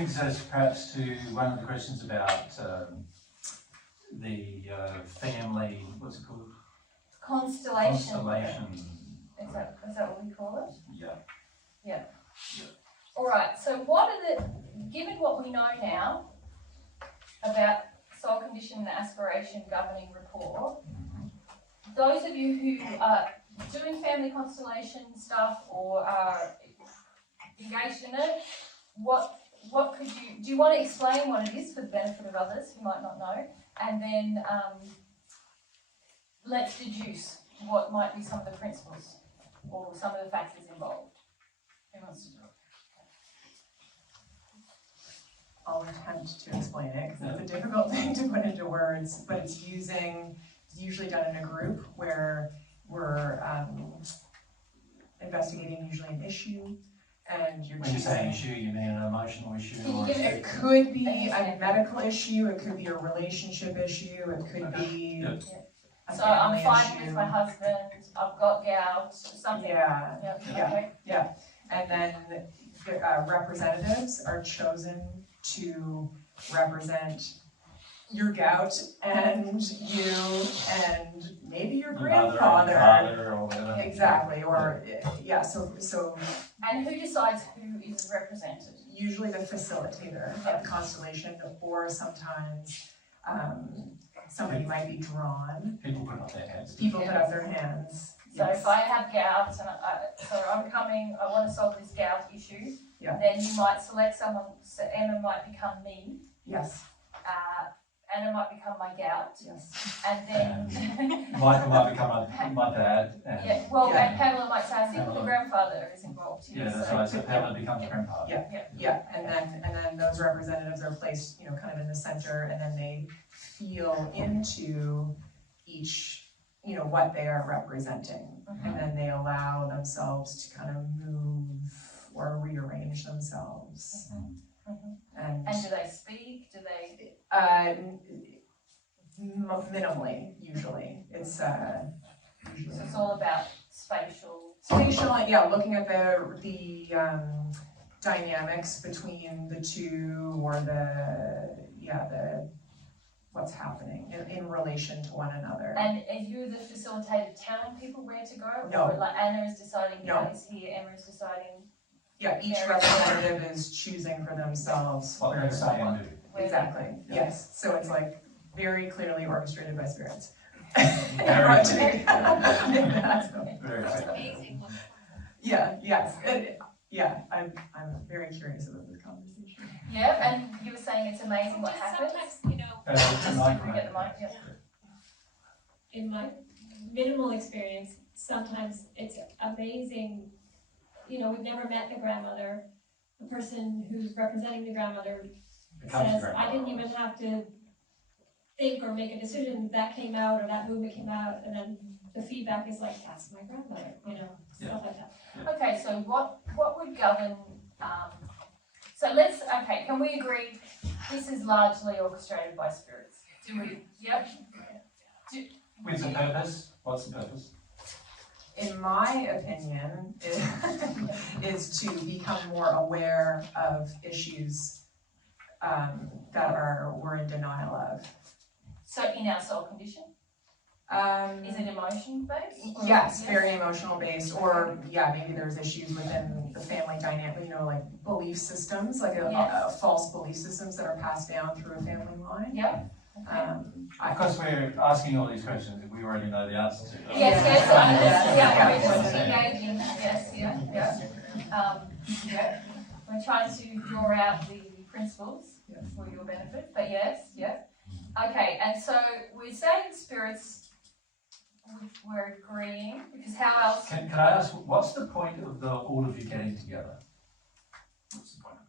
brings us perhaps to one of the questions about the family, what's it called? Constellation. Constellation. Is that what we call it? Yeah. Yeah. All right. So given what we know now about soul condition and aspiration governing rapport, those of you who are doing family constellation stuff or are engaged in it, what could do you want to explain what it is for the benefit of others who might not know, and then let's deduce what might be some of the principles or some of the factors involved. Who wants to do it? I'll attempt to explain it because it's a difficult thing to put into words, but it's usually done in a group where we're investigating usually an issue, and you're When you say an issue, you mean an emotional issue? It could be a medical issue, it could be a relationship issue, it could be a So I'm family fighting issue. with my husband, I've got gout, something. Yeah. Okay. And then the representatives are chosen to represent your gout and you and maybe your grandfather. Father or whatever. Exactly, or so And who decides who is represented? usually the facilitator of the constellation, or sometimes somebody might be drawn. People put up their hands. People put up their hands. So Yes. if I have gout and so I'm coming, I want to solve this gout issue, Yeah. then you might select someone, so Emma might become me, Yes. Anna might become my gout, Yes. and then Michael might become my dad. And and Pamela might say, I think the grandfather is involved here. yeah, that's right. So Pamela becomes grandpa. Yeah, and then those representatives are placed, kind of in the center, and then they feel into each, what they are representing, and then they allow themselves to kind of move or rearrange themselves. And And do they speak? Do they? Minimally, usually. It's So it's all about spatial. Looking at the dynamics between the two, or the what's happening in relation to one another. And are you the facilitator telling people where to go? No. Or like Anna is deciding No. that is here, Emma is deciding. Yeah, each representative is choosing for themselves. What they're going to say and do. Exactly, yes. So it's like very clearly orchestrated by spirits. Very Very Very good. Amazing. Yes. I'm very curious about this conversation. Yeah, and you were saying it's amazing what happens. Sometimes, Get the mic, yeah. in my minimal experience, sometimes it's amazing. We've never met the grandmother. The person who's representing the grandmother says, I didn't even have to think or make a decision. That came out, or that movement came out, and then the feedback is like, that's my grandmother, stuff like that. Okay, so what would govern, can we agree this is largely orchestrated by spirits? Do we? Yep. With the purpose? What's the purpose? In my opinion, is to become more aware of issues that we're in denial of. So in our soul condition? Is it emotion based? Yes, very emotional based, or maybe there's issues within the family dynamic, like belief systems, like a false belief systems that are passed down through a family line. Yeah. Of course, we're asking all these questions that we already know the answer to. Yes, we're trying to draw out the principles for your benefit, but okay, and so we're saying spirits, we're agreeing, because how else? Can I ask, what's the point of all of you getting together? What's the point of it?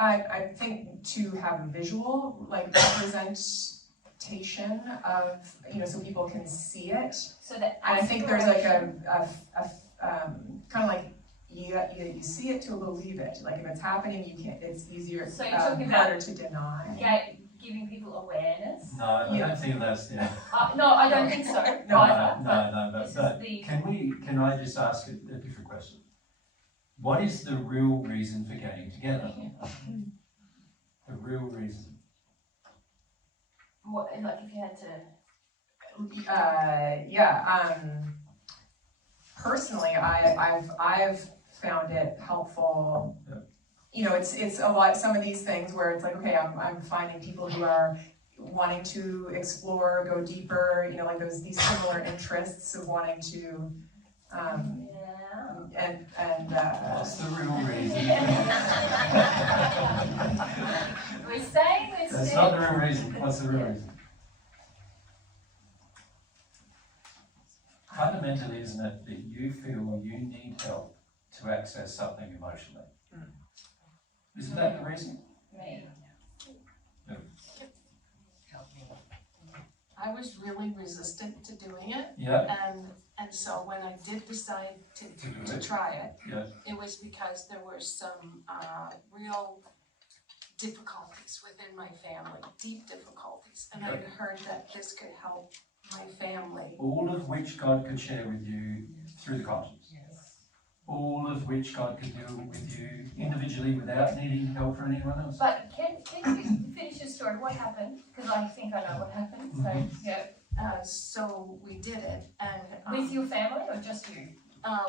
I think to have a visual, representation of, so people can see it. So that And I think there's like a kind of like you see it to believe it. Like if it's happening, it's easier, So you're talking about harder to deny. giving people awareness. No, I don't think that's No, I don't think so. No. But the... can I just ask a different question? What is the real reason for getting together? Personally, I've found it helpful. You know, it's a lot, some of these things where it's like, okay, I'm finding people who are wanting to explore, go deeper, you know, like these similar interests of wanting to, What's the real reason? We're saying it's. That's not the real reason. What's the real reason? Fundamentally, isn't it that you feel you need help to access something emotionally? Isn't that the reason? Me. I was really resistant to doing it, Yeah. and so when I did decide To do to it. try it, Yeah. it was because there were some real difficulties within my family, deep difficulties, and I Okay. heard that this could help my family. All of which God could share with you through the conscience. All of which God could deal with you individually without needing help from anyone else. But can you finish your story? What happened? Because I think I know what happened. So yeah. So we did it, and With your family or just you?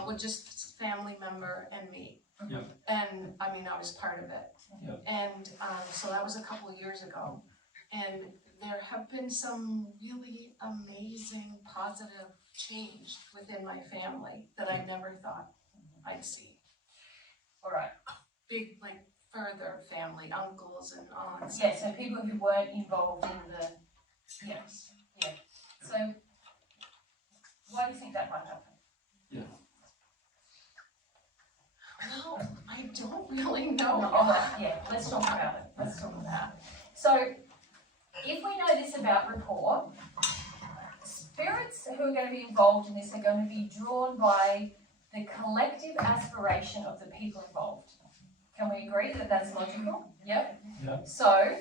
with just family member and me. Yep. And I mean, I was part of it. Yep. And so that was a couple of years ago. And there have been some really amazing positive change within my family that I never thought I'd see. All right. Big, like, further family, uncles and aunts. Yeah, so people who weren't involved in the, yeah. So, why do you think that might happen? Well, I don't really know. All right, yeah, let's talk about it. So, if we know this about rapport, spirits who are going to be involved in this are going to be drawn by the collective aspiration of the people involved. Can we agree that that's logical? Yep. Yep. So,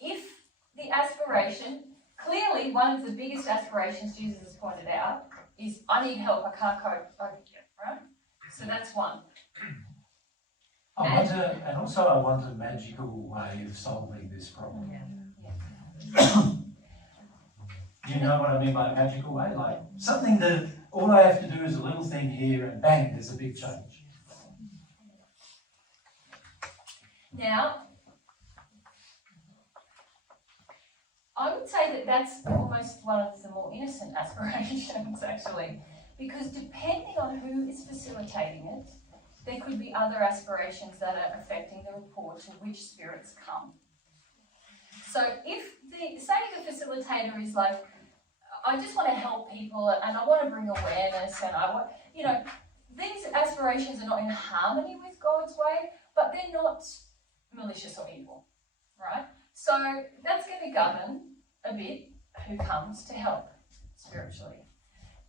if the aspiration, clearly one of the biggest aspirations Jesus has pointed out is, I need help, I can't cope, right? So that's one. I want a magical way of solving this problem. Do you know what I mean by magical way? Like something that all I have to do is a little thing here and bang, there's a big change. Now, I would say that that's almost one of the more innocent aspirations, actually, because depending on who is facilitating it, there could be other aspirations that are affecting the rapport to which spirits come. So if say the facilitator is like, I just want to help people and I want to bring awareness and I want, these aspirations are not in harmony with God's way, but they're not malicious or evil, right? So that's going to govern a bit who comes to help spiritually.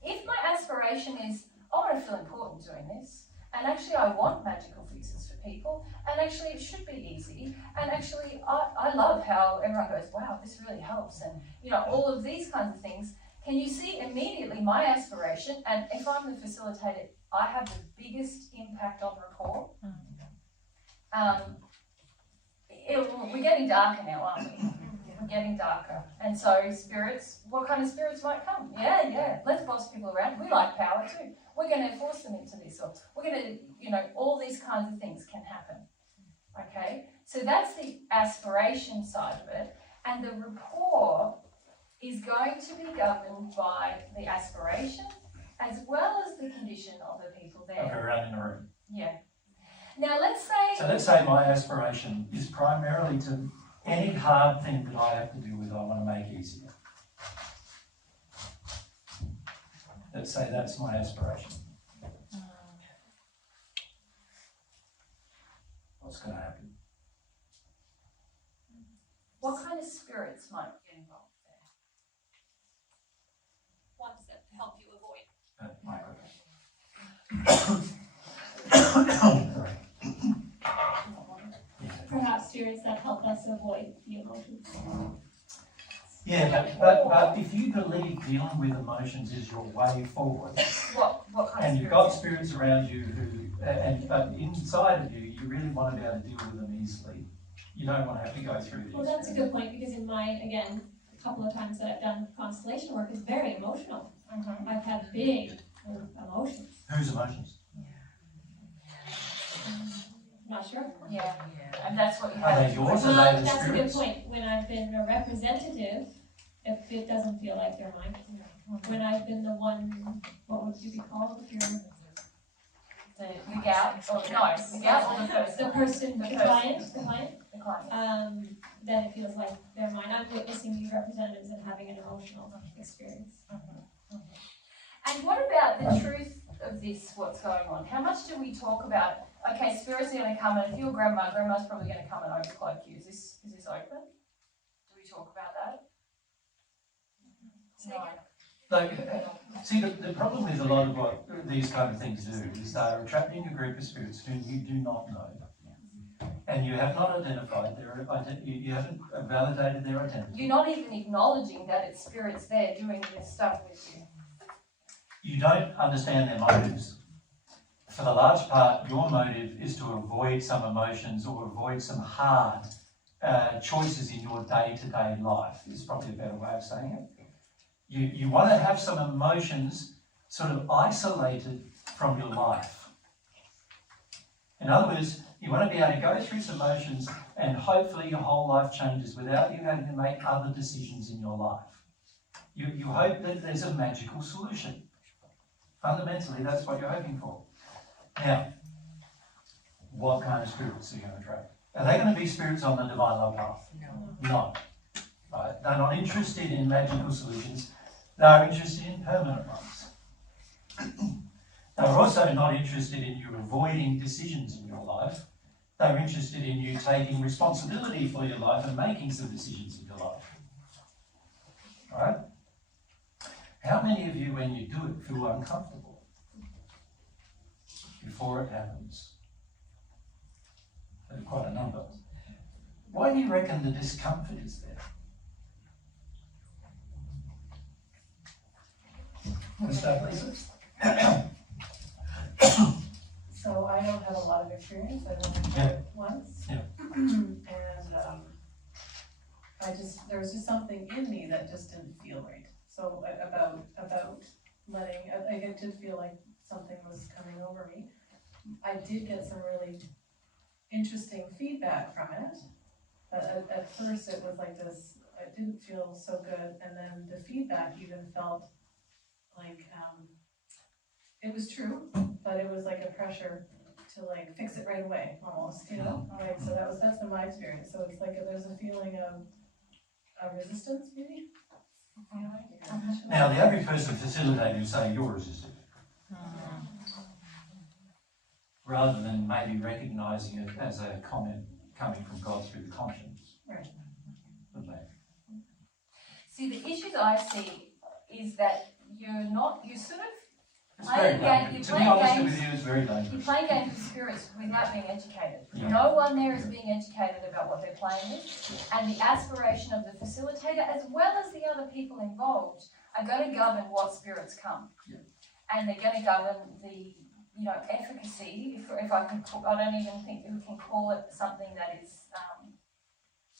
If my aspiration is, I want to feel important doing this, and actually I want magical fixes for people, and actually it should be easy, and actually I love how everyone goes, wow, this really helps, and all of these kinds of things. Can you see immediately my aspiration, and if I'm the facilitator, I have the biggest impact on rapport. We're getting darker now, aren't we? We're getting darker. And so spirits, what kind of spirits might come? Yeah, let's boss people around. We like power too. We're going to force them into this, or we're going to, all these kinds of things can happen. Okay? So that's the aspiration side of it. And the rapport is going to be governed by the aspiration as well as the condition of the people there. Around in the room. Yeah. Now let's say my aspiration is primarily to any hard thing that I have to deal with, I want to make easier. Let's say that's my aspiration. What's going to happen? what kind of spirits might get involved there? Ones that help you avoid. Perhaps spirits that help us avoid the emotions. Yeah, but if you believe dealing with emotions is your way forward, What kind and of you've got spirits? spirits around you but inside of you, you really want to be able to deal with them easily. You don't want to have to go through this. Well, that's a good point, because in my, again, couple of times that I've done constellation work is very emotional. Mhm. I've had big emotions. Whose emotions? Not sure. Yeah, and that's what you Are they have. yours or Well, are they the that's a good spirits? point. When I've been a representative, if it doesn't feel like they're mine. When I've been the one, what would you be called if you're The gout, or no, the gout or the person. the person, the client, The client. then it feels like they're mine. I'm witnessing these representatives and having an emotional experience. And what about the truth of this, what's going on? How much do we talk about, okay, spirits are gonna come, and if you're grandma's probably gonna come and overcloak you. Is this open? Do we talk about that? No. Like, see, the problem with a lot of what these kind of things do is they are attracting a group of spirits whom you do not know. And you have not identified their identity, you haven't validated their identity. You're not even acknowledging that it's spirits there doing this stuff with you. You don't understand their motives. For the large part, your motive is to avoid some emotions or avoid some hard choices in your day-to-day life, is probably a better way of saying it. You want to have some emotions sort of isolated from your life. In other words, you want to be able to go through some emotions and hopefully your whole life changes without you having to make other decisions in your life. You hope that there's a magical solution. Fundamentally, that's what you're hoping for. Now, what kind of spirits are you going to attract? Are they going to be spirits on the divine love path? No. Right? They're not interested in magical solutions. They're interested in permanent ones. They're also not interested in you avoiding decisions in your life. They're interested in you taking responsibility for your life and making some decisions in your life. Right? How many of you, when you do it, feel uncomfortable before it happens? There's quite a number. Why do you reckon the discomfort is there? Let's start, Lisa. So I don't have a lot of experience, I've only Yeah. had it once. Yeah. And there was just something in me that just didn't feel right. So about letting, I did feel like something was coming over me. I did get some really interesting feedback from it, but at first it was like this, it didn't feel so good, and then the feedback even felt like, it was true, but it was like a pressure to like fix it right away, almost, you know? Like, so that's been my experience. So it's like there's a feeling of resistance, maybe? Now, the average person facilitating would say you're resistant, rather than maybe recognising it as a comment coming from God through the conscience. Right. See, the issues I see is that you're sort of It's very dangerous. To be honest with you, it's very you're dangerous. playing games with spirits without being educated. Yeah. No one there is being educated about what they're playing with, and the aspiration of the facilitator, as well as the other people involved, are going to govern what spirits come. Yeah. And they're going to govern the, efficacy, if I can I don't even think we can call it something that is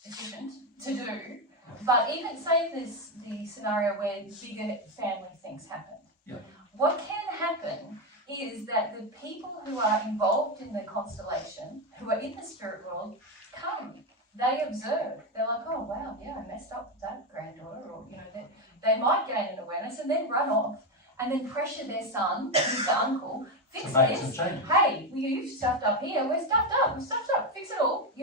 efficient to do. But even say there's the scenario where bigger family things happen. Yeah. What can happen is that the people who are involved in the constellation, who are in the spirit world, come. They observe. They're like, oh wow, yeah, I messed up with that granddaughter, or they might gain an awareness and then run off and then pressure their son, who's the uncle, fix To make some this. changes. Hey, you've stuffed up here. We're stuffed up. Fix it all.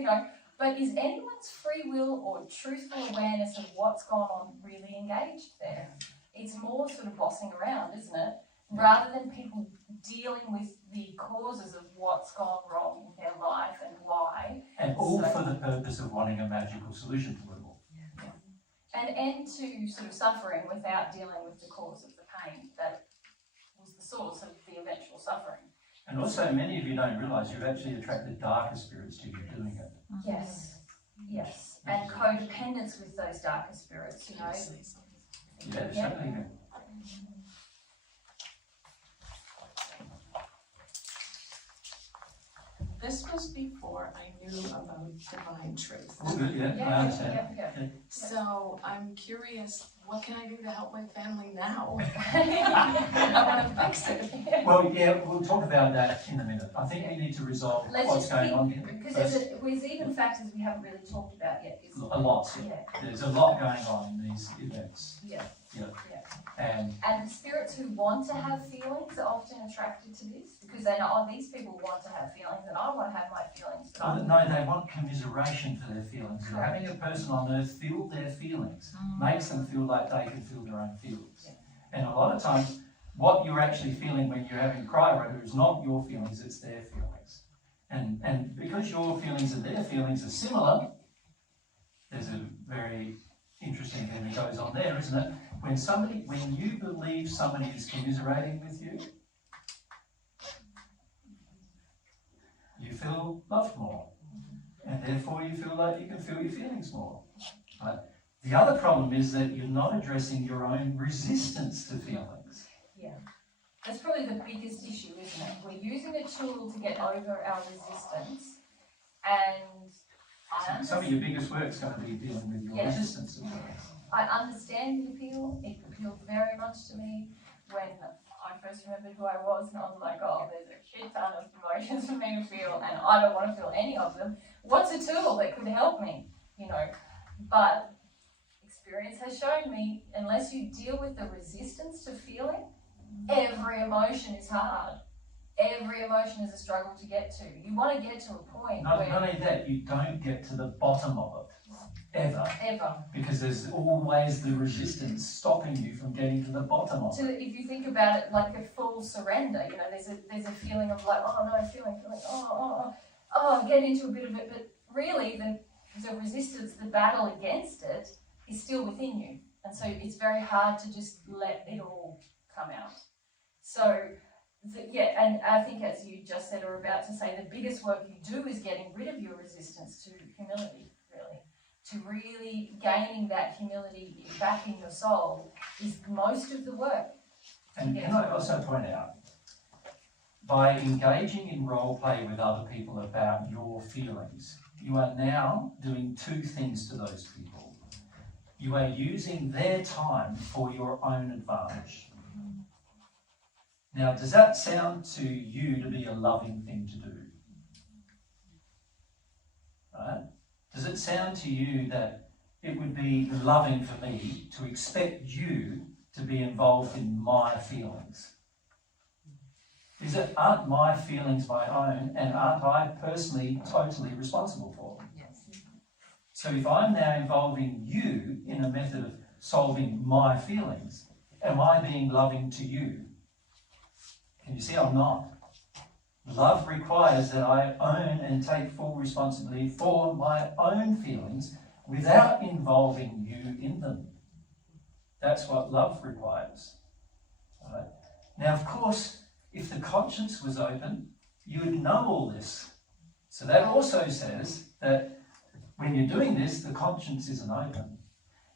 But is anyone's free will or truthful awareness of what's gone on really engaged there? It's more sort of bossing around, isn't it? Rather than people dealing with the causes of what's gone wrong in their life and why. And all for the purpose of wanting a magical solution for it all. An end to sort of suffering without dealing with the cause of the pain that was the source of the eventual suffering. And also, many of you don't realise you've actually attracted darker spirits to you doing it. Yes. And codependence with those darker spirits, Yeah, certainly. This was before I knew about divine truth. All good, yeah, I understand. Yeah. So I'm curious, what can I do to help my family now? I want to fix it. Well, yeah, we'll talk about that in a minute. I think we need to resolve Let's what's just going keep- on here. Because First. there's even factors we haven't really talked about yet. A lot, yeah. Yeah, There's a lot going on in these events. yeah. Yeah. Yeah. And And the spirits who want to have feelings are often attracted to this because they know, oh, these people want to have feelings and I want to have my feelings. But I'm no, they want commiseration for their feelings. So having a person on earth feel their feelings makes them feel like they can feel their own feelings. And a lot of times, what you're actually feeling when you're having a cry writer is not your feelings, it's their feelings. And because your feelings and their feelings are similar, there's a very interesting thing that goes on there, isn't it? When you believe somebody is commiserating with you, you feel loved more. And therefore you feel like you can feel your feelings more. Right? The other problem is that you're not addressing your own resistance to feelings. That's probably the biggest issue, isn't it? We're using a tool to get over our resistance, and Some of your biggest work's going to be dealing with your resistance to feelings. I understand the appeal. It appealed very much to me when I first remembered who I was, and I was like, oh, there's a shit ton of emotions for me to feel, and I don't want to feel any of them. What's a tool that could help me? But experience has shown me, unless you deal with the resistance to feeling, every emotion is hard. Every emotion is a struggle to get to. You want to get to a point Not where... only that, you don't get to the bottom of it, ever. Because there's always the resistance stopping you from getting to the bottom of So it. if you think about it like a full surrender, there's a feeling of like, oh no, feeling, get into a bit of it, but really the resistance, the battle against it is still within you. And so it's very hard to just let it all come out. So, and I think as you just said or about to say, the biggest work you do is getting rid of your resistance to humility, really. To really gaining that humility back in your soul is most of the work. And can I also point out, by engaging in role play with other people about your feelings, you are now doing two things to those people. You are using their time for your own advantage. Now, does that sound to you to be a loving thing to do? Right? Does it sound to you that it would be loving for me to expect you to be involved in my feelings? Aren't my feelings my own, and aren't I personally totally responsible for them? Yes. So if I'm now involving you in a method of solving my feelings, am I being loving to you? Can you see I'm not? Love requires that I own and take full responsibility for my own feelings without involving you in them. That's what love requires. Right? Now, of course, if the conscience was open, you would know all this. So that also says that when you're doing this, the conscience isn't open.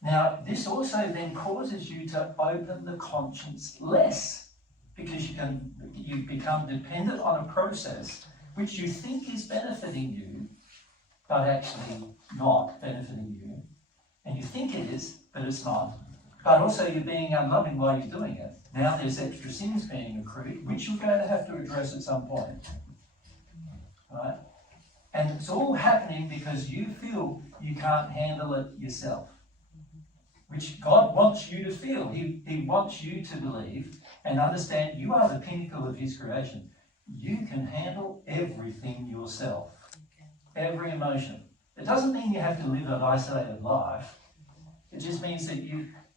Now, this also then causes you to open the conscience less, because you become dependent on a process which you think is benefiting you, but actually not benefiting you. And you think it is, but it's not. But also you're being unloving while you're doing it. Now there's extra sins being accrued, which you're going to have to address at some point. Right? And it's all happening because you feel you can't handle it yourself, which God wants you to feel. He wants you to believe and understand you are the pinnacle of His creation. You can handle everything yourself, every emotion. It doesn't mean you have to live an isolated life. It just means that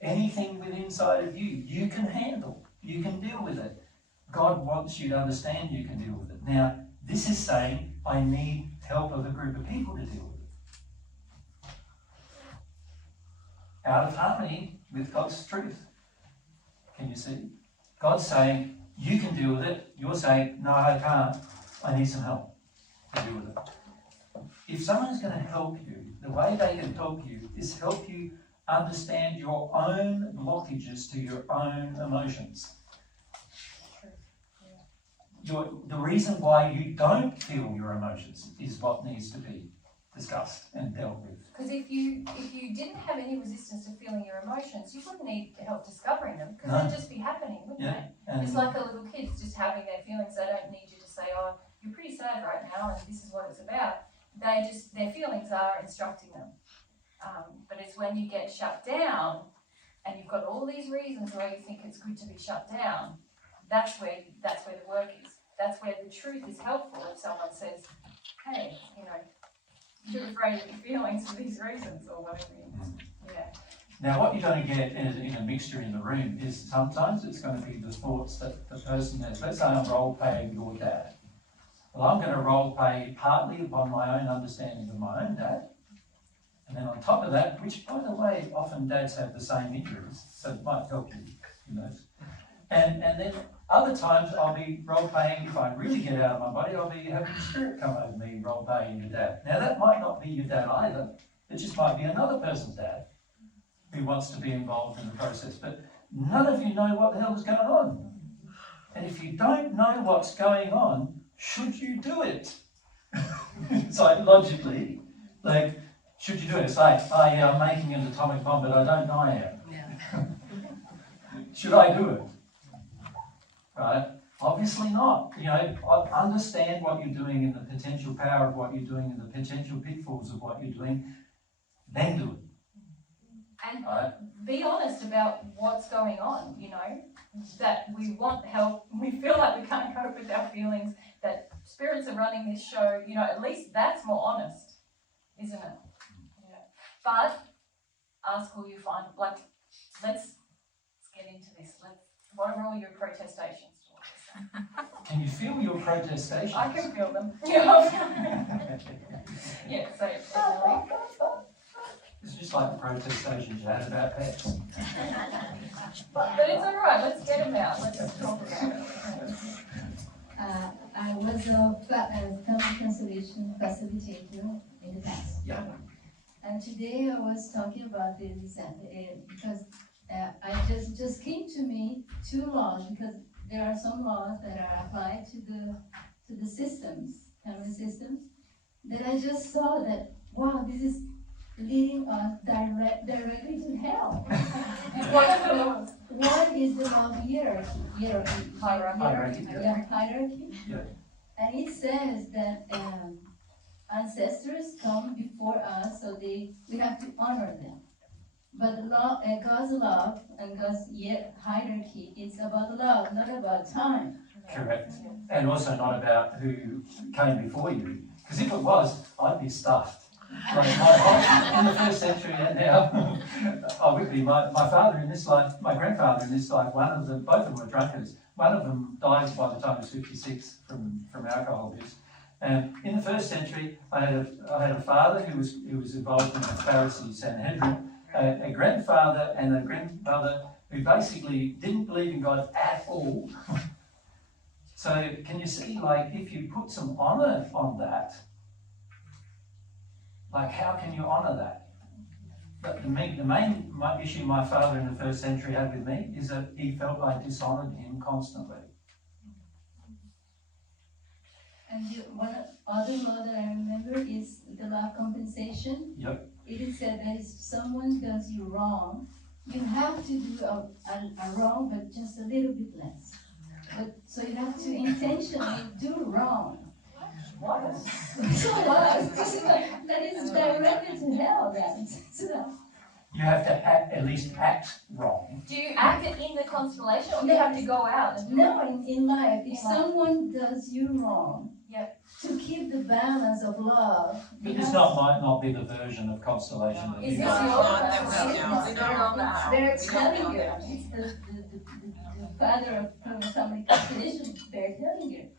anything within inside of you, you can handle. You can deal with it. God wants you to understand you can deal with it. Now, this is saying, I need help of a group of people to deal with it. Out of harmony with God's truth. Can you see? God's saying, you can deal with it. You're saying, no, I can't. I need some help to deal with it. If someone is going to help you, the way they can help you is help you understand your own blockages to your own emotions. the reason why you don't feel your emotions is what needs to be discussed and dealt with. Because if you didn't have any resistance to feeling your emotions, you wouldn't need help discovering them, because No. they'd just be happening, wouldn't Yeah, they? and It's like a little kid's just having their feelings. They don't need you to say, oh, you're pretty sad right now and this is what it's about. Their feelings are instructing them. But it's when you get shut down and you've got all these reasons why you think it's good to be shut down, that's where the work is. That's where the truth is helpful. If someone says, hey, you're afraid of your feelings for these reasons or whatever. Yeah. now what you're going to get in a mixture in the room is sometimes it's going to be the thoughts that the person has. Let's say I'm role playing your dad. Well, I'm going to role play partly upon my own understanding of my own dad. And then on top of that, which by the way, often dads have the same injuries, so it might help you, And then other times I'll be role playing, if I really get out of my body, I'll be having the spirit come over me and role playing your dad. Now that might not be your dad either, it just might be another person's dad who wants to be involved in the process. But none of you know what the hell is going on. And if you don't know what's going on, should you do it? Psychologically, like, should you do it? It's like, oh yeah, I'm making an atomic bomb, but I don't know I am. Yeah. Should I do it? Right? Obviously not. Understand what you're doing and the potential power of what you're doing and the potential pitfalls of what you're doing, then do it. And right? Be honest about what's going on, that we want help, we feel like we can't cope with our feelings, that spirits are running this show, at least that's more honest, isn't it? Yeah. But ask who you find, let's get into this. What are all your protestations? Can you feel your protestations? I can feel them. Yeah, say it definitely. It's just like the protestations you had about pets. But it's all right. Let's get them out. Let's talk about it. I was a constellation facilitator in the past. Yeah. And today I was talking about this because I just came to me two laws, because there are some laws that are applied to the systems, family systems, that I just saw that, wow, this is leading us directly to hell. One is the law of hierarchy. Yeah. And it says that ancestors come before us, so we have to honor them. But the law, God's love and God's hierarchy, it's about love, not about time. Correct. And also not about who came before you. Because if it was, I'd be stuffed. Like in the first century and now, I would be. My father in this life, my grandfather in this life, both of them were drunkards. One of them died by the time he was 56 from alcohol abuse. And in the first century, I had a father who was involved in the Pharisee Sanhedrin, a grandfather and a grandmother who basically didn't believe in God at all. So can you see, if you put some honour on that, how can you honour that? But the main issue my father in the first century had with me is that he felt I dishonoured him constantly. And one other law that I remember is the law of compensation. Yep. It is said that if someone does you wrong, you have to do a wrong, but just a little bit less. So you have to intentionally do wrong. What? So what? That is directed to hell. You have to at least act wrong. Do you act it in the constellation, or do you have to go out and do it? No, in life, if someone does you wrong, Yep. to keep the balance of love. But this might not be the version of constellation that Is you this know. your They're telling you, it's the father of family constellation, they're telling you.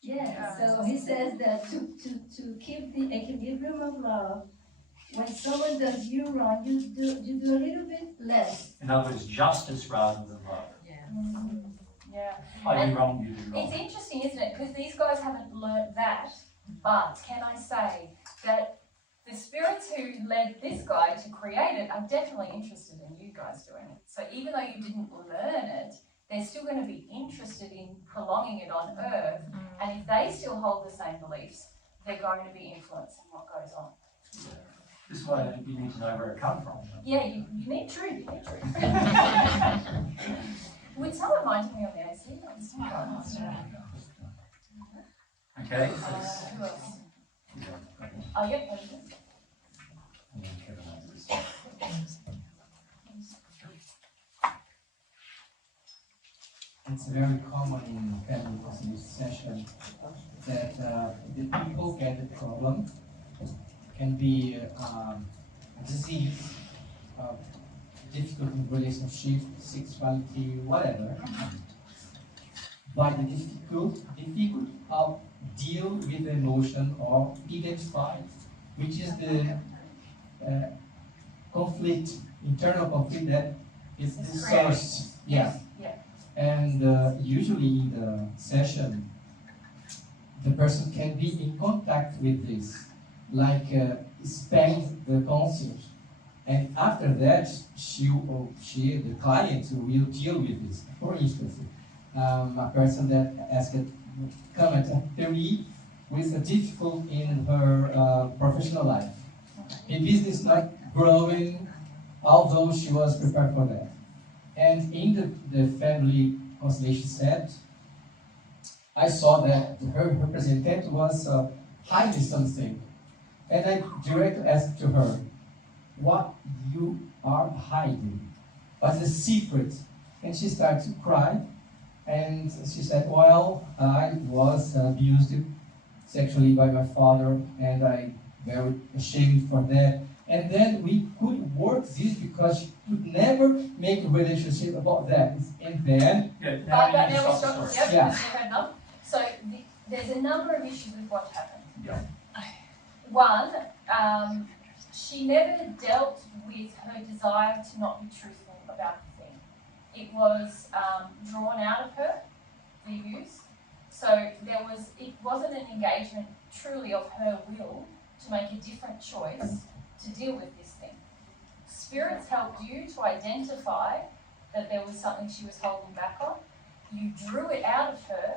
Yeah, so he says that to keep the equilibrium of love, when someone does you wrong, you do a little bit less. In other words, justice rather than love. Yeah. I do wrong, you do It's wrong. interesting, isn't it? Because these guys haven't learnt that. But can I say that the spirits who led this guy to create it are definitely interested in you guys doing it. So even though you didn't learn it, they're still going to be interested in prolonging it on Earth, and if they still hold the same beliefs, they're going to be influencing what goes on. This is why you need to know where it comes from. Yeah, you need truth, you need truth. Would someone mind me on the AC? Okay. Who else? Oh, yep, there you It's very common in family constellation session that the people get the problem. Can be disease, difficult in relationship, sexuality, whatever. But the difficult of deal with the emotion or identify, which is the conflict, internal conflict that is the source. Yeah. And usually in the session, the person can be in contact with this, like expand the concept. And after that, the client will deal with this. For instance, a person that asked come at me with a difficult in her professional life. A business not growing, although she was prepared for that. And in the family constellation set, I saw that her representative was hiding something. And I directly asked to her, what you are hiding? What's the secret? And she started to cry. And she said, well, I was abused sexually by my father, and I'm very ashamed for that. And then we could work this because she could never make a relationship about that. And then... now we stop. Yep, yeah. So there's a number of issues with what happened. Yeah. One, she never dealt with her desire to not be truthful about the thing. It was drawn out of her, the abuse. So it wasn't an engagement truly of her will to make a different choice to deal with this thing. Spirits helped you to identify that there was something she was holding back on. You drew it out of her,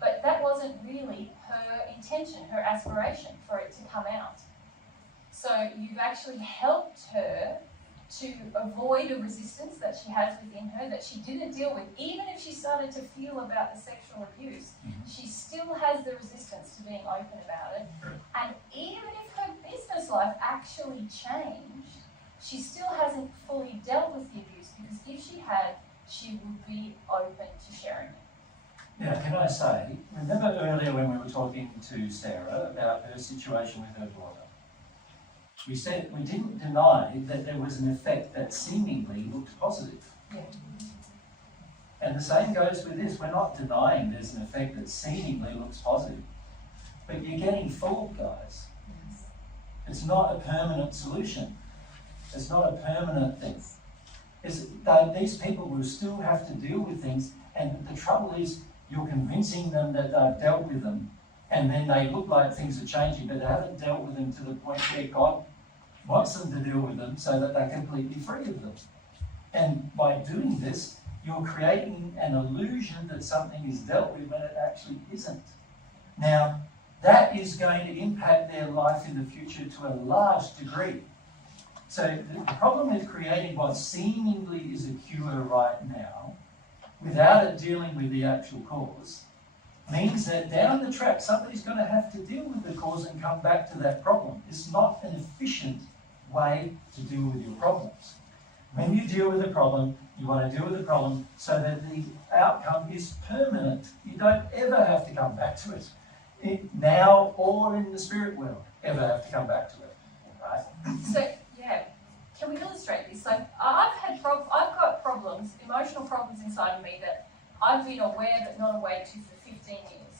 but that wasn't really her intention, her aspiration for it to come out. So you've actually helped her to avoid a resistance that she has within her that she didn't deal with. Even if she started to feel about the sexual abuse, she still has the resistance to being open about it. And even if her business life actually changed, she still hasn't fully dealt with the abuse, because if she had, she would be open to sharing it. Now, can I say, remember earlier when we were talking to Sarah about her situation with her daughter? We said we didn't deny that there was an effect that seemingly looked positive. Yeah. And the same goes with this. We're not denying there's an effect that seemingly looks positive. But you're getting fooled, guys. It's not a permanent solution. It's not a permanent thing. These people will still have to deal with things, and the trouble is you're convincing them that they've dealt with them, and then they look like things are changing, but they haven't dealt with them to the point where God wants them to deal with them so that they're completely free of them. And by doing this, you're creating an illusion that something is dealt with when it actually isn't. Now, that is going to impact their life in the future to a large degree. So the problem with creating what seemingly is a cure right now, without it dealing with the actual cause, means that down the track somebody's going to have to deal with the cause and come back to that problem. It's not an efficient way to deal with your problems. When you deal with a problem, you want to deal with the problem so that the outcome is permanent. You don't ever have to come back to it. Now or in the spirit world, ever have to come back to it. Right? So, yeah, can we illustrate this? Like, I've got problems, emotional problems inside of me that I've been aware but not awake to for 15 years.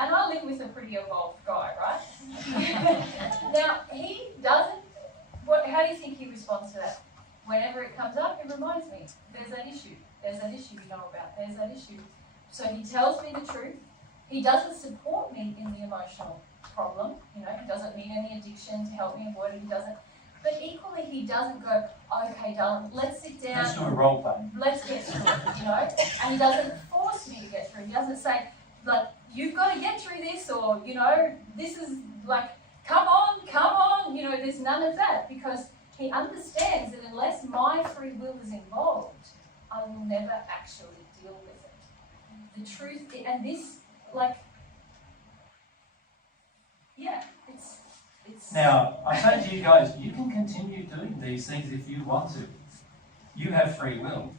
And I live with a pretty evolved guy, right? Now, he doesn't, how do you think he responds to that? Whenever it comes up, he reminds me, there's that issue you know about, there's that issue. So he tells me the truth. He doesn't support me in the emotional problem, he doesn't need any addiction to help me avoid it, he doesn't. But equally, he doesn't go, okay, darling, let's sit down. Let's do a role play. Let's get through it, you know? And he doesn't force me to get through. He doesn't say, like, you've got to get through this, or, you know, this is like, come on, you know, there's none of that, because he understands that unless my free will is involved, I will never actually deal with it. The truth, and this, like, yeah, it's. Now, I say to you guys, you can continue doing these things if you want to. You have free will.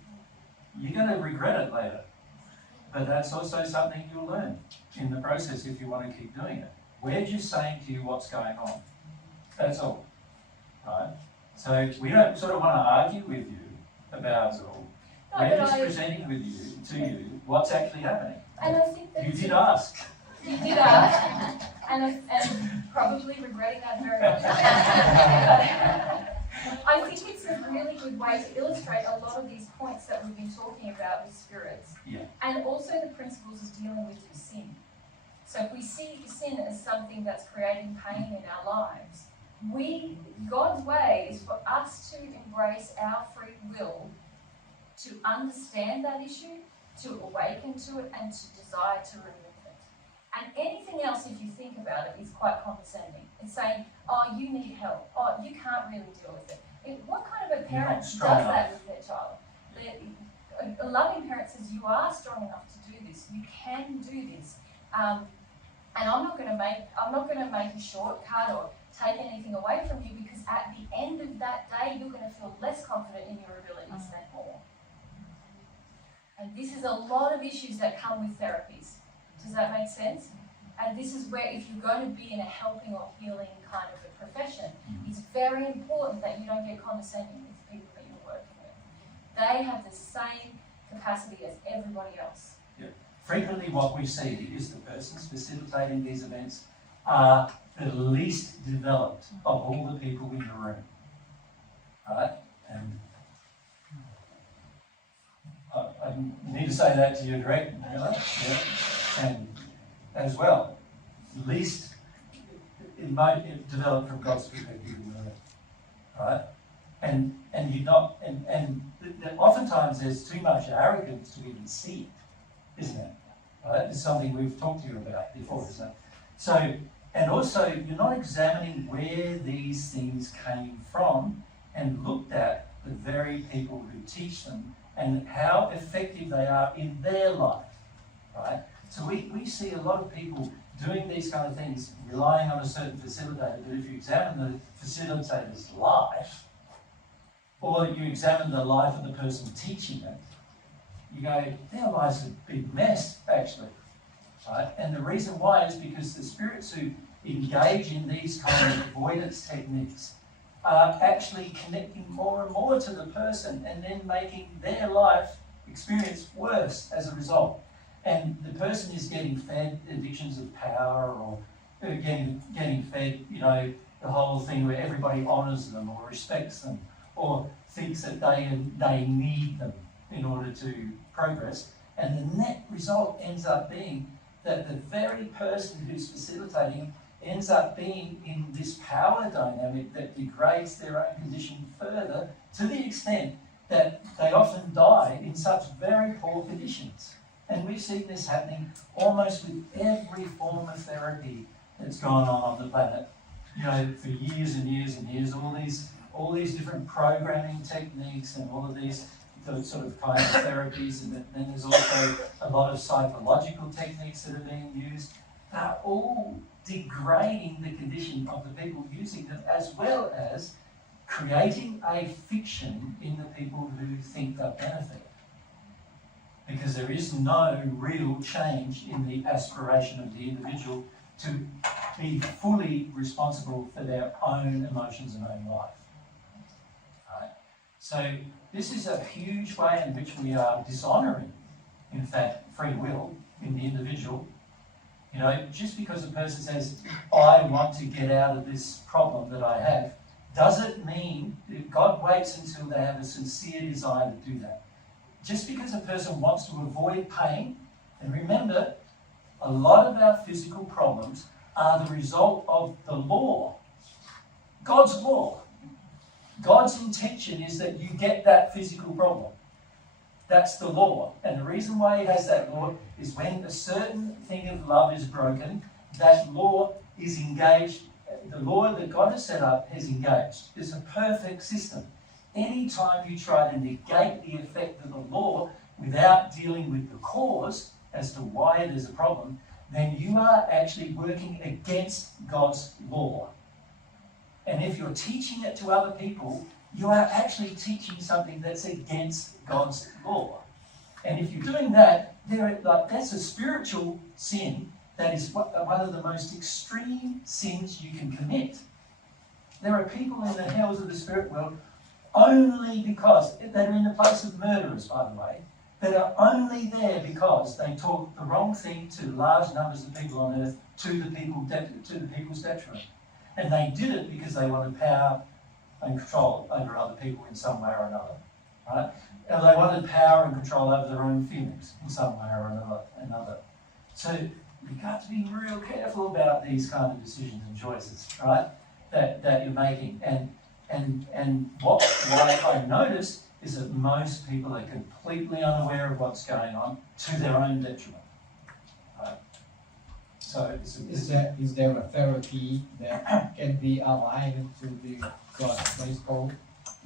You're going to regret it later. But that's also something you'll learn in the process if you want to keep doing it. We're just saying to you what's going on. That's all. Right? So we don't sort of want to argue with you about it all. No, We're but just presenting to you what's actually happening. And I think that You did ask. You did ask, and probably regretting that very much. I think it's a really good way to illustrate a lot of these points that we've been talking about with spirits. Yeah. And also the principles of dealing with your sin. So if we see sin as something that's creating pain in our lives, God's way is for us to embrace our free will, to understand that issue, to awaken to it, and to desire to remove it. And anything else, if you think about it, is quite condescending. It's saying, oh, you need help. Oh, you can't really deal with it. What kind of a parent does that with their child? A loving parent says, you are strong enough to do this. You can do this. And I'm not going to make a shortcut or take anything away from you, because at the end of that day, you're going to feel less confident in your abilities than more. And this is a lot of issues that come with therapies. Does that make sense? And this is where, if you're going to be in a helping or healing kind of a profession, it's very important that you don't get condescending with people that you're working with. They have the same capacity as everybody else. Yeah. Frequently what we see is the persons facilitating these events are the least developed of all the people in the room. Right? And I need to say that to you direct, yeah. And as well, least developed from God's perspective in the room. Right? And you're not, and oftentimes there's too much arrogance to even see it, isn't it? Right? It's something we've talked to you about before, isn't it? So, and also you're not examining where these things came from and looked at the very people who teach them and how effective they are in their life, right? So we see a lot of people doing these kind of things, relying on a certain facilitator, but if you examine the facilitator's life, or you examine the life of the person teaching it, you go, their life's a big mess, actually. Right? And the reason why is because the spirits who engage in these kind of avoidance techniques are actually connecting more and more to the person and then making their life experience worse as a result. And the person is getting fed addictions of power, or getting fed, you know, the whole thing where everybody honours them or respects them or thinks that they need them in order to progress. And the net result ends up being that the very person who's facilitating ends up being in this power dynamic that degrades their own condition further, to the extent that they often die in such very poor conditions. And we've seen this happening almost with every form of therapy that's gone on the planet, you know, for years and years and years. All these different programming techniques and all of these sort of kind of therapies, and then there's also a lot of psychological techniques that are being used, are all degrading the condition of the people using them, as well as creating a fiction in the people who think they'll benefit. Because there is no real change in the aspiration of the individual to be fully responsible for their own emotions and own life. Right? So this is a huge way in which we are dishonouring, in fact, free will in the individual. You know, just because a person says, I want to get out of this problem that I have, doesn't mean that God waits until they have a sincere desire to do that. Just because a person wants to avoid pain, and remember, a lot of our physical problems are the result of the law, God's law. God's intention is that you get that physical problem. That's the law. And the reason why he has that law is when a certain thing of love is broken, that law is engaged. The law that God has set up is engaged. It's a perfect system. Anytime you try to negate the effect of the law without dealing with the cause as to why there's a problem, then you are actually working against God's law. And if you're teaching it to other people, you are actually teaching something that's against God's law. And if you're doing that, that's a spiritual sin that is one of the most extreme sins you can commit. There are people in the hells of the spirit world only because, that are in the place of murderers, by the way, that are only there because they talk the wrong thing to large numbers of people on earth to the people's detriment. And they did it because they wanted power and control over other people in some way or another, right? And they wanted power and control over their own feelings in some way or another. So you've got to be real careful about these kind of decisions and choices, right? That you're making. And what I notice is that most people are completely unaware of what's going on to their own detriment. Right? So is there a therapy that can be aligned to the God's principle?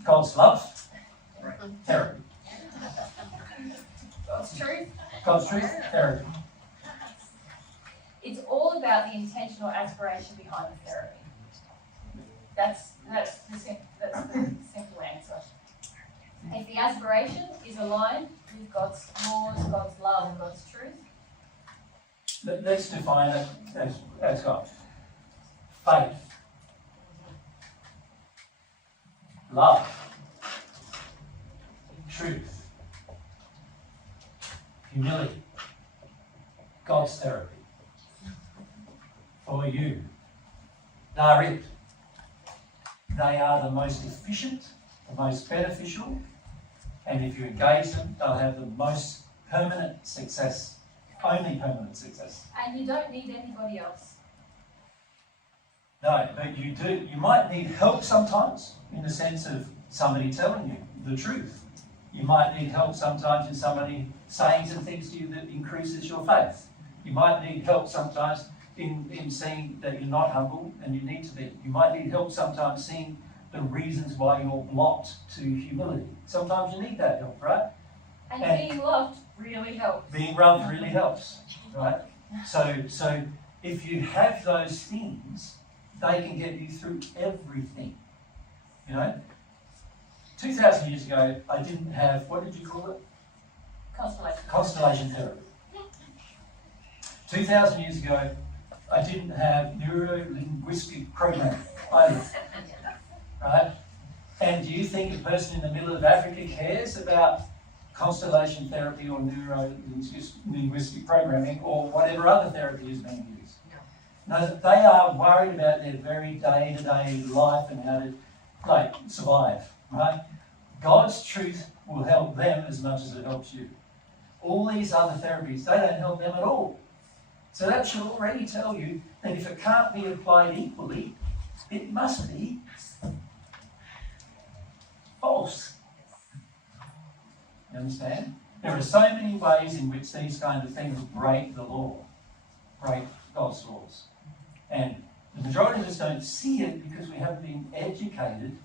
God's love, therapy. God's truth. God's truth, therapy. It's all about the intentional aspiration behind the therapy. That's the simple answer. If the aspiration is aligned with God's laws, God's love, and God's truth. Let's define it as God. Faith. Love. Truth. Humility. God's therapy. For you. They're it. They are the most efficient, the most beneficial, and if you engage them, they'll have the most permanent success, only permanent success. And you don't need anybody else. No, but you do. You might need help sometimes, in the sense of somebody telling you the truth. You might need help sometimes in somebody saying some things to you that increases your faith. You might need help sometimes in seeing that you're not humble and you need to be. You might need help sometimes seeing the reasons why you're blocked to humility. Sometimes you need that help, right? And being loved really helps. Being loved really helps, right? So if you have those things, they can get you through everything. You know? 2,000 years ago, I didn't have, what did you call it? Constellation. Constellation therapy. 2,000 years ago, I didn't have neuro-linguistic programming either, right? And do you think a person in the middle of Africa cares about constellation therapy or neuro-linguistic programming or whatever other therapy is being used? No, they are worried about their very day-to-day life and how to survive, right? God's truth will help them as much as it helps you. All these other therapies, they don't help them at all. So that should already tell you that if it can't be applied equally, it must be false. You understand? There are so many ways in which these kind of things break the law, break God's laws. And the majority of us don't see it because we haven't been educated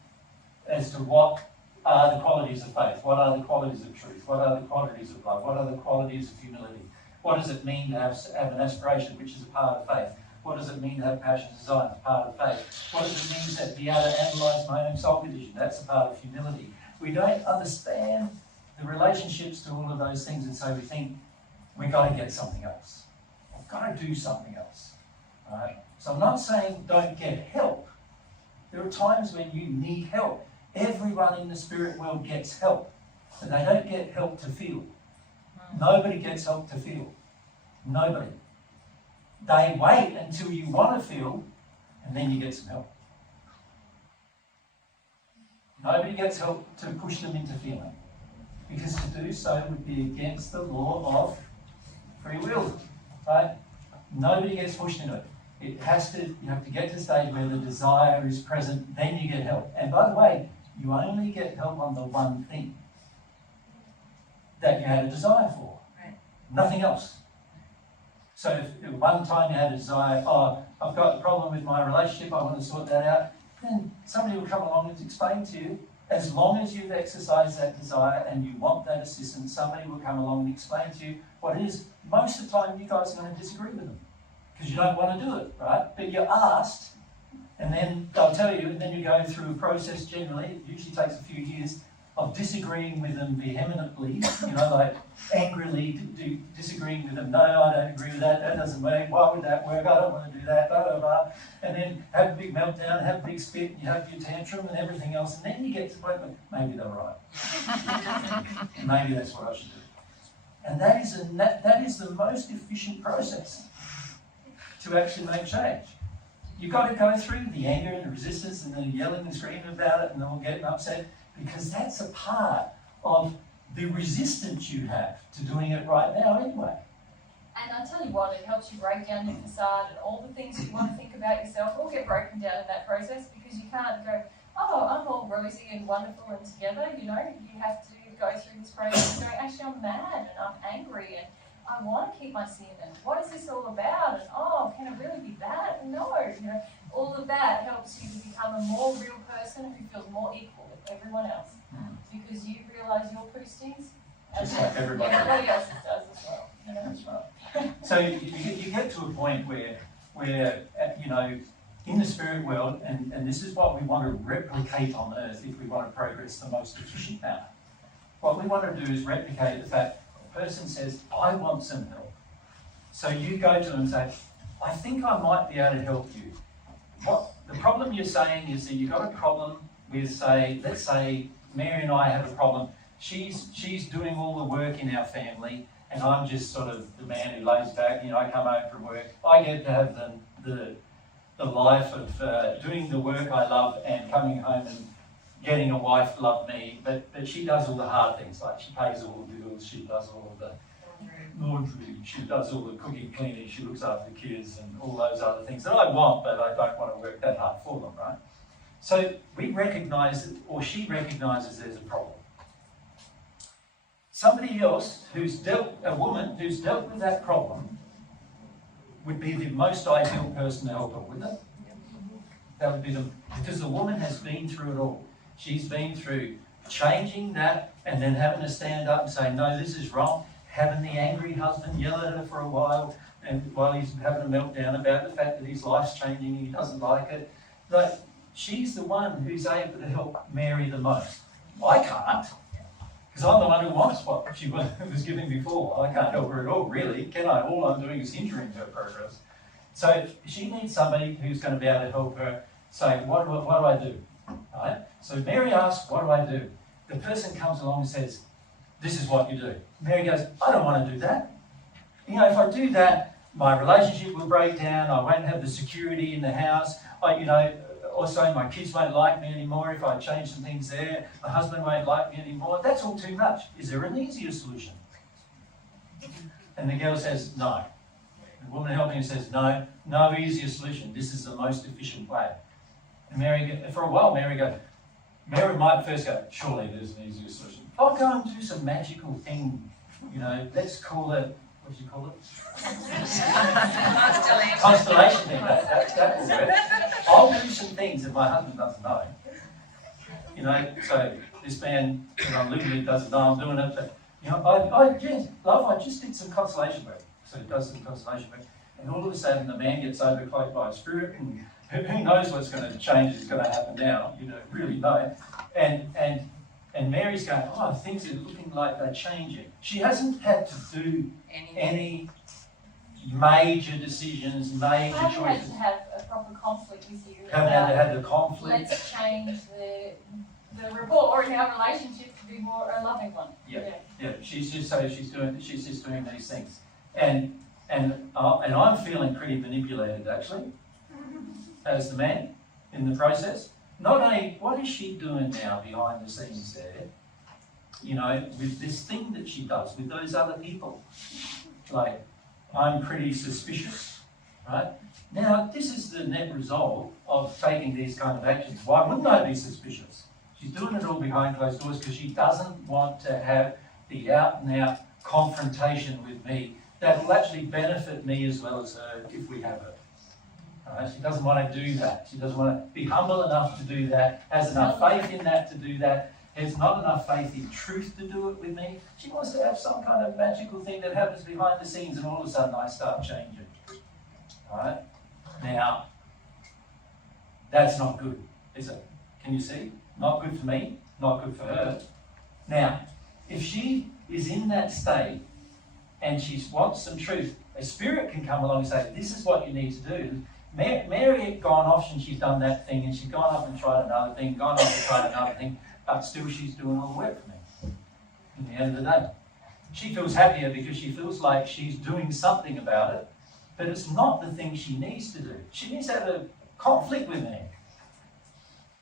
as to what are the qualities of faith, what are the qualities of truth, what are the qualities of love, what are the qualities of humility. What does it mean to have an aspiration, which is a part of faith? What does it mean to have passion and desire, a part of faith? What does it mean to be able to analyse my own soul condition? That's a part of humility. We don't understand the relationships to all of those things, and so we think we've got to get something else. We've got to do something else. Right? So I'm not saying don't get help. There are times when you need help. Everyone in the spirit world gets help, but they don't get help to feel. Nobody gets help to feel. Nobody. They wait until you want to feel, and then you get some help. Nobody gets help to push them into feeling, because to do so would be against the law of free will, right? Nobody gets pushed into it. You have to get to the stage where the desire is present, then you get help. And by the way, you only get help on the one thing that you had a desire for. Right. Nothing else. So if one time you had a desire, oh, I've got a problem with my relationship, I want to sort that out, then somebody will come along and explain to you. As long as you've exercised that desire and you want that assistance, somebody will come along and explain to you what it is. Most of the time you guys are going to disagree with them because you don't want to do it, right? But you're asked, and then they'll tell you, and then you go through a process generally, it usually takes a few years, of disagreeing with them vehemently, like angrily disagreeing with them. No, I don't agree with that, that doesn't work, why would that work, I don't want to do that, blah, blah, blah. And then have a big meltdown, have a big spit, and you have your tantrum and everything else, and then you get to the point where maybe they're right. Maybe that's what I should do. And that is the most efficient process to actually make change. You've got to go through the anger and the resistance and the yelling and screaming about it and all getting upset, because that's a part of the resistance you have to doing it right now anyway. And I tell you what, it helps you break down your facade, and all the things you want to think about yourself all get broken down in that process, because you can't go, oh, I'm all rosy and wonderful and together, you have to go through this process and go, actually I'm mad and I'm angry and I want to keep my sin, and what is this all about, and oh, can it really be that? No, all of that helps you to become a more real person who feels more equal with everyone else, because you realise your poo stings, Just like everybody else does as well. That's right. So you get to a point where in the spirit world, and this is what we want to replicate on earth if we want to progress the most efficient manner. What we want to do is replicate the fact the person says, I want some help. So you go to them and say, I think I might be able to help you. What the problem you're saying is that you've got a problem with, let's say Mary and I have a problem. She's doing all the work in our family, and I'm just sort of the man who lays back. I come home from work. I get to have the life of doing the work I love and coming home and getting a wife love me. But she does all the hard things, like she pays all the bills, she does all of the laundry, she does all the cooking, cleaning, she looks after the kids and all those other things that I want, but I don't want to work that hard for them, right? So we recognise, or she recognises there's a problem. Somebody else a woman who's dealt with that problem would be the most ideal person to help her, wouldn't it? That would be because the woman has been through it all. She's been through changing that and then having to stand up and say, no, this is wrong, having the angry husband yell at her for a while, and while he's having a meltdown about the fact that his life's changing and he doesn't like it. Like, she's the one who's able to help Mary the most. I can't, because I'm the one who wants what she was giving before. I can't help her at all, really, can I? All I'm doing is hindering her progress. So she needs somebody who's going to be able to help her say, what do I do? Right? So Mary asks, what do I do? The person comes along and says, this is what you do. Mary goes, I don't want to do that. If I do that, my relationship will break down, I won't have the security in the house, also my kids won't like me anymore if I change some things there, my husband won't like me anymore. That's all too much. Is there an easier solution? And the girl says, no. The woman helping her says, no easier solution. This is the most efficient way. And Mary, for a while, Mary might first go, surely there's an easier solution. I'll go and do some magical thing, let's call it, what do you call it? Constellation thing. That will work. I'll do some things that my husband doesn't know. So this man, legally doesn't know I'm doing it, but I just did some constellation work. So he does some constellation work, and all of a sudden the man gets overcloaked by a spirit, and who knows what's going to change is going to happen now. You don't really know. And Mary's going, things are looking like they're changing. She hasn't had to do any major decisions, major choices. I haven't had to have a proper conflict with you. Haven't had to have the conflict. Let's change the rapport in our relationship to be more a loving one. Yeah. She's just doing these things, and I'm feeling pretty manipulated actually, as the man in the process. Not only what is she doing now behind the scenes there, with this thing that she does with those other people. Like, I'm pretty suspicious, right? Now, this is the net result of taking these kind of actions. Why wouldn't I be suspicious? She's doing it all behind closed doors because she doesn't want to have the out-and-out confrontation with me that will actually benefit me as well as her if we have it. She doesn't want to do that. She doesn't want to be humble enough to do that, has enough faith in that to do that, has not enough faith in truth to do it with me. She wants to have some kind of magical thing that happens behind the scenes and all of a sudden I start changing. Alright? Now, that's not good, is it? Can you see? Not good for me, not good for her. Now, if she is in that state and she wants some truth, a spirit can come along and say, this is what you need to do. Mary had gone off and she's done that thing and she's gone off and tried another thing, gone off and tried another thing, but still she's doing all the work for me in the end of the day. She feels happier because she feels like she's doing something about it, but it's not the thing she needs to do. She needs to have a conflict with me.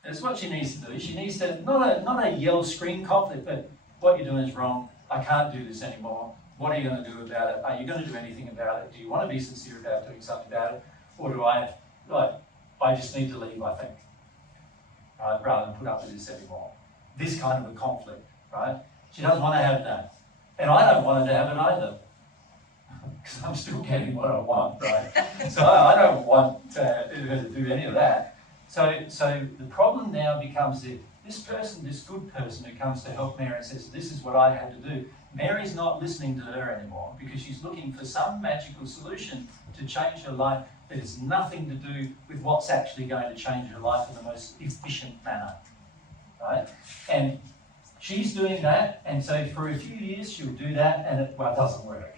That's what she needs to do. She needs to, not a yell, scream conflict, but what you're doing is wrong. I can't do this anymore. What are you going to do about it? Are you going to do anything about it? Do you want to be sincere about doing something about it? Or do I just need to leave, I think, rather than put up with this anymore. This kind of a conflict, right? She doesn't want to have that. And I don't want her to have it either. Because I'm still getting what I want, right? So I don't want her to do any of that. So the problem now becomes that this person, this good person who comes to help Mary and says, this is what I had to do, Mary's not listening to her anymore because she's looking for some magical solution to change her life that has nothing to do with what's actually going to change her life in the most efficient manner, right? And she's doing that, and so for a few years she'll do that, and it doesn't work.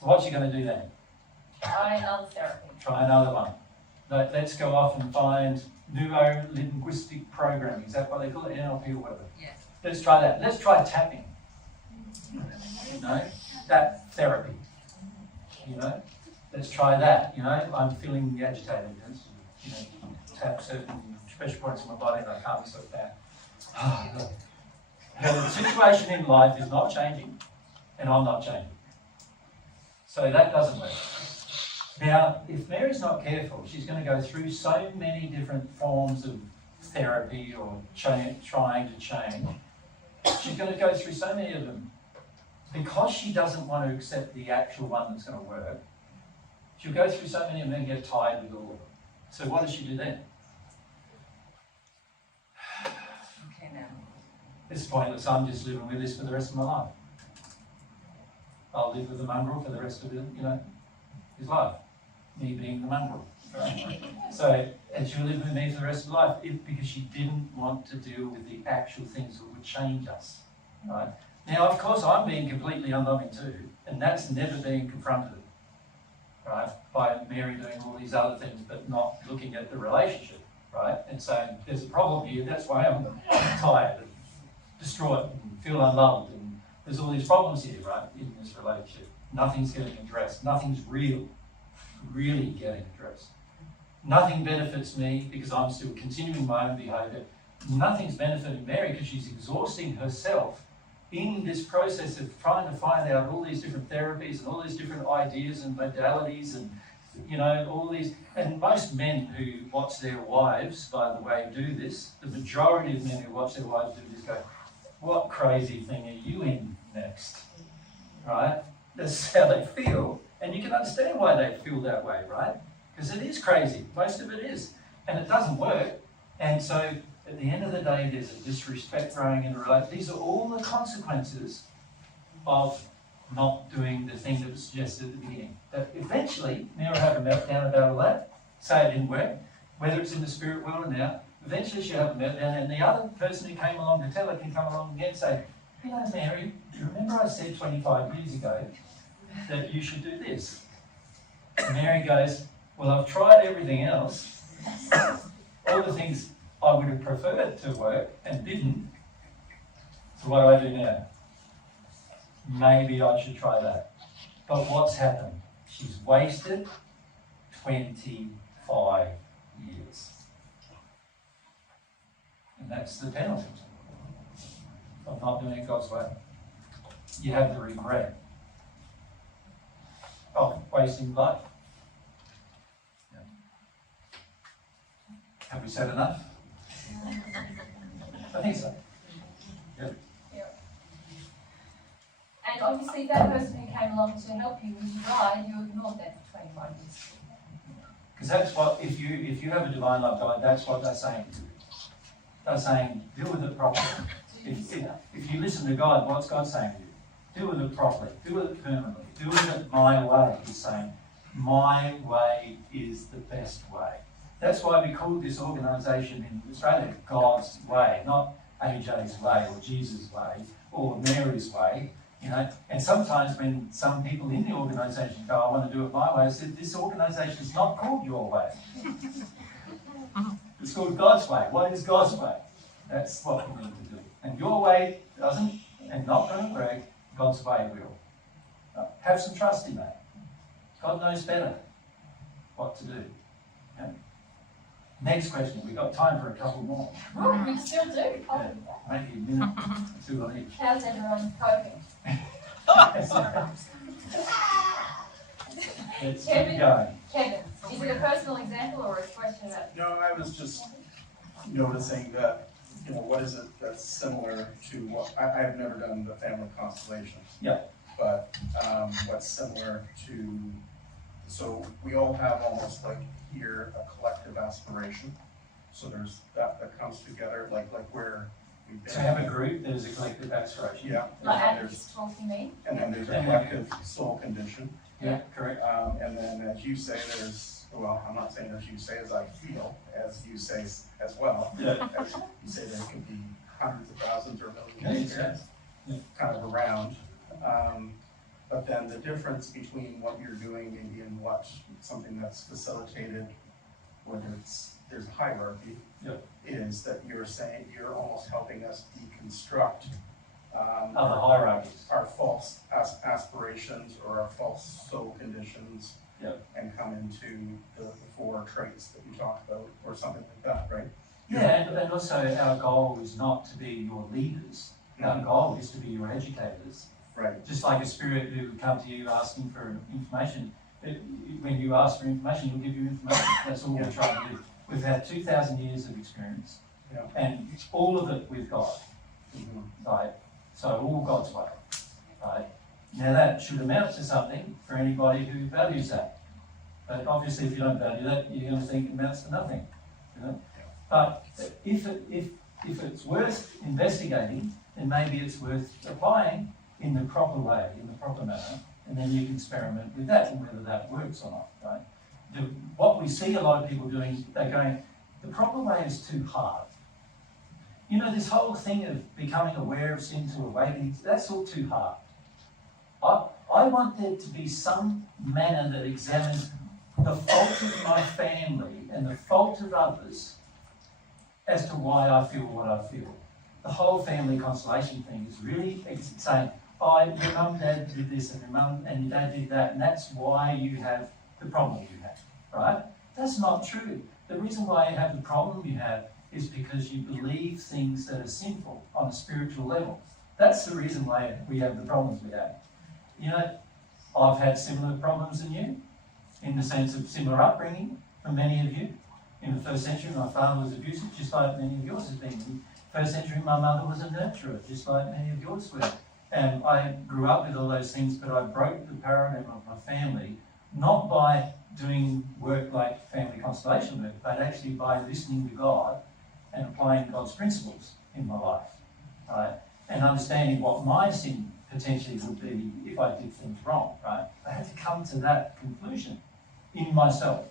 So what's she going to do then? Try another therapy. Try another one. Let's go off and find neuro-linguistic programming. Is that what they call it? NLP or whatever? Yes. Let's try that. Let's try tapping. You know, that therapy. You know, let's try that. You know, I'm feeling agitated. You know, tap certain pressure points in my body and I can't be so bad. The situation in life is not changing, and I'm not changing. So that doesn't work. Now, if Mary's not careful, she's going to go through so many different forms of therapy or trying to change. She's going to go through so many of them. Because she doesn't want to accept the actual one that's going to work, she'll go through so many of them and get tired with all of them. So what does she do then? Okay, now. It's pointless. I'm just living with this for the rest of my life. I'll live with the mongrel for the rest of his life. Me being the mongrel. Right? So, and she'll live with me for the rest of life because she didn't want to deal with the actual things that would change us. Right? Now, of course, I'm being completely unloving too, and that's never being confronted, right, by Mary doing all these other things, but not looking at the relationship, right, and saying, there's a problem here, that's why I'm tired and distraught and feel unloved, and there's all these problems here, right, in this relationship. Nothing's getting addressed, nothing's really getting addressed. Nothing benefits me because I'm still continuing my own behaviour. Nothing's benefiting Mary because she's exhausting herself in this process of trying to find out all these different therapies and all these different ideas and modalities and, all these. And most men who watch their wives, by the way, do this. The majority of men who watch their wives do this go, what crazy thing are you in next? Right? That's how they feel. And you can understand why they feel that way, right? Because it is crazy. Most of it is. And it doesn't work. And so at the end of the day, there's a disrespect growing in a relationship. These are all the consequences of not doing the thing that was suggested at the beginning. That eventually, Mary will have a meltdown about all that, say it didn't work, whether it's in the spirit world or now, eventually she'll have a meltdown, and the other person who came along to tell her can come along again and say, Mary, do you remember I said 25 years ago that you should do this? And Mary goes, well, I've tried everything else, all the things I would have preferred to work and didn't. So what do I do now? Maybe I should try that. But what's happened? She's wasted 25 years. And that's the penalty of not doing it God's way. You have the regret of wasting life. Have we said enough? I think that person who came along to help you when you died, you ignored them for 25 years. Because that's what, if you have a divine love guide, that's what they're saying. They're saying, deal with it properly. If you listen to God, what's God saying to you? Deal with it properly, deal with it permanently, deal with it my way. He's saying, my way is the best way. That's why we call this organisation in Australia God's way, not AJ's way or Jesus' way or Mary's way. You know, and sometimes when some people in the organisation go, I want to do it my way, I said, this organisation is not called your way. It's called God's way. What is God's way? That's what we need to do. And your way doesn't and not going to work, God's way will. Have some trust in that. God knows better what to do. Okay? Next question. We've got time for a couple more. Oh, we still do. Yeah, maybe a minute or two on each. How's everyone coping? Let's keep going. Kevin, is it a personal example or a question about? No, I was just noticing that, you know, what is it that's similar to what, I've never done the family constellations. Yeah. But what's similar to, so we all have almost like here a collective aspiration. So there's that comes together, like where we've been. To have a group, there's a collective aspiration. Yeah. Like And at this talk, you mean? then there's a collective soul condition. Yeah, correct. And then as you say, there's, well, I'm not saying as you say as I feel, as you say as well. Yeah. As you say there could be hundreds of thousands or millions of spirits kind of around. But then the difference between what you're doing maybe and what something that's facilitated, whether there's a hierarchy, is that you're saying you're almost helping us deconstruct Other hierarchies. our false aspirations or our false soul conditions, and come into the 4 traits that you talked about, or something like that, right? Yeah, and also our goal is not to be your leaders. Our goal is to be your educators. Right. Just like a spirit who would come to you asking for information. When you ask for information, he'll give you information. That's all we're trying to do. We've had 2,000 years of experience, and all of it with God. Right? So all God's way. Right? Now that should amount to something for anybody who values that. But obviously if you don't value that, you're going to think it amounts to nothing. You know? But if it's worth investigating, then maybe it's worth applying in the proper way, in the proper manner, and then you can experiment with that and whether that works or not. Right? What we see a lot of people doing, they're going, the proper way is too hard. You know, this whole thing of becoming aware of sin to awakening, that's all too hard. I want there to be some manner that examines the fault of my family and the fault of others as to why I feel what I feel. The whole family constellation thing is really saying, oh, your mum and dad did this and your mum and your dad did that, and that's why you have the problem you have, right? That's not true. The reason why you have the problem you have is because you believe things that are sinful on a spiritual level. That's the reason why we have the problems we have. You know, I've had similar problems than you, in the sense of similar upbringing from many of you. In the first century, my father was abusive, just like many of yours have been. In the first century, my mother was a nurturer, just like many of yours were. And I grew up with all those things, but I broke the paradigm of my family, not by doing work like family constellation work, but actually by listening to God and applying God's principles in my life, right? And understanding what my sin potentially would be if I did things wrong, right? I had to come to that conclusion in myself.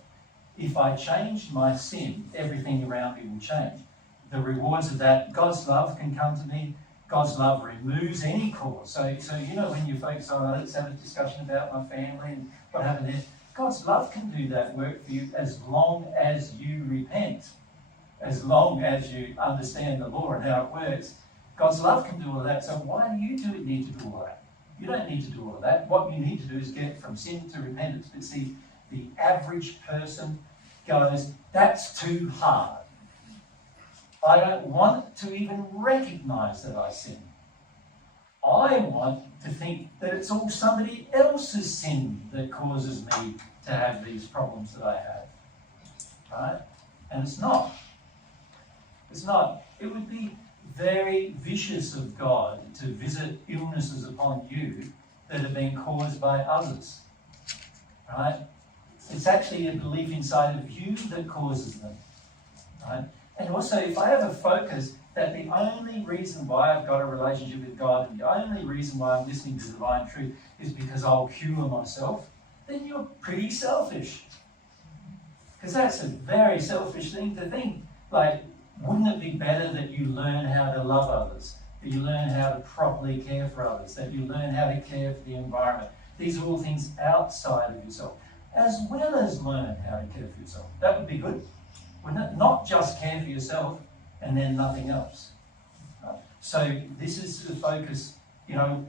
If I change my sin, everything around me will change. The rewards of that, God's love can come to me. God's love removes any cause. So you know, when you focus on, let's have a discussion about my family and what happened there, God's love can do that work for you as long as you repent. As long as you understand the law and how it works, God's love can do all of that. So why do you need to do all of that? You don't need to do all of that. What you need to do is get from sin to repentance. But see, the average person goes, that's too hard. I don't want to even recognize that I sin. I want to think that it's all somebody else's sin that causes me to have these problems that I have. Right? And it's not. It's not. It would be very vicious of God to visit illnesses upon you that have been caused by others, right? It's actually a belief inside of you that causes them, right? And also, if I have a focus that the only reason why I've got a relationship with God and the only reason why I'm listening to divine truth is because I'll cure myself, then you're pretty selfish. Because that's a very selfish thing to think. Like, wouldn't it be better that you learn how to love others, that you learn how to properly care for others, that you learn how to care for the environment? These are all things outside of yourself, as well as learn how to care for yourself. That would be good, wouldn't it? Not just care for yourself and then nothing else. Right? So this is the focus. You know,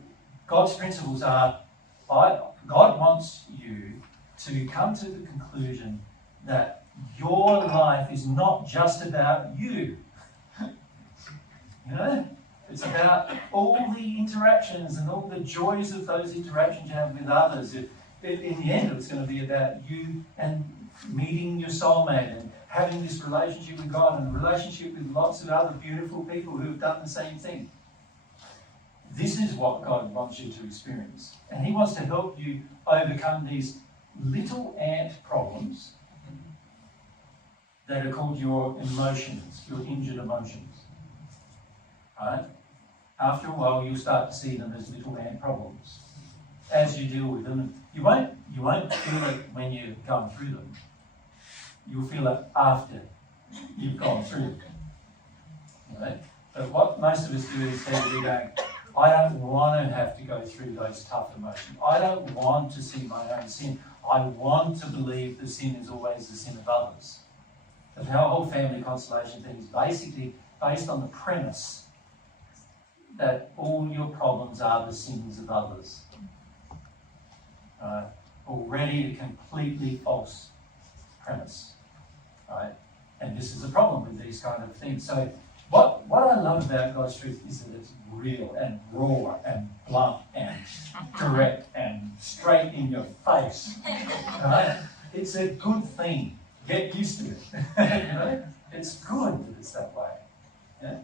God's principles are, God wants you to come to the conclusion that your life is not just about you. You know? It's about all the interactions and all the joys of those interactions you have with others. In the end, it's going to be about you and meeting your soulmate and having this relationship with God and a relationship with lots of other beautiful people who have done the same thing. This is what God wants you to experience. And He wants to help you overcome these little ant problems that are called your emotions, your injured emotions. Right? After a while, you'll start to see them as little ant problems. As you deal with them, you won't feel it when you're going through them. You'll feel it after you've gone through them. Right? But what most of us do is we go, I don't want to have to go through those tough emotions. I don't want to see my own sin. I want to believe the sin is always the sin of others. But our whole family constellation thing is basically based on the premise that all your problems are the sins of others. Already a completely false premise. Right? And this is a problem with these kind of things. So what I love about God's truth is that it's real and raw and blunt and direct and straight in your face. Right? It's a good thing. Get used to it. You know? It's good that it's that way. Yeah?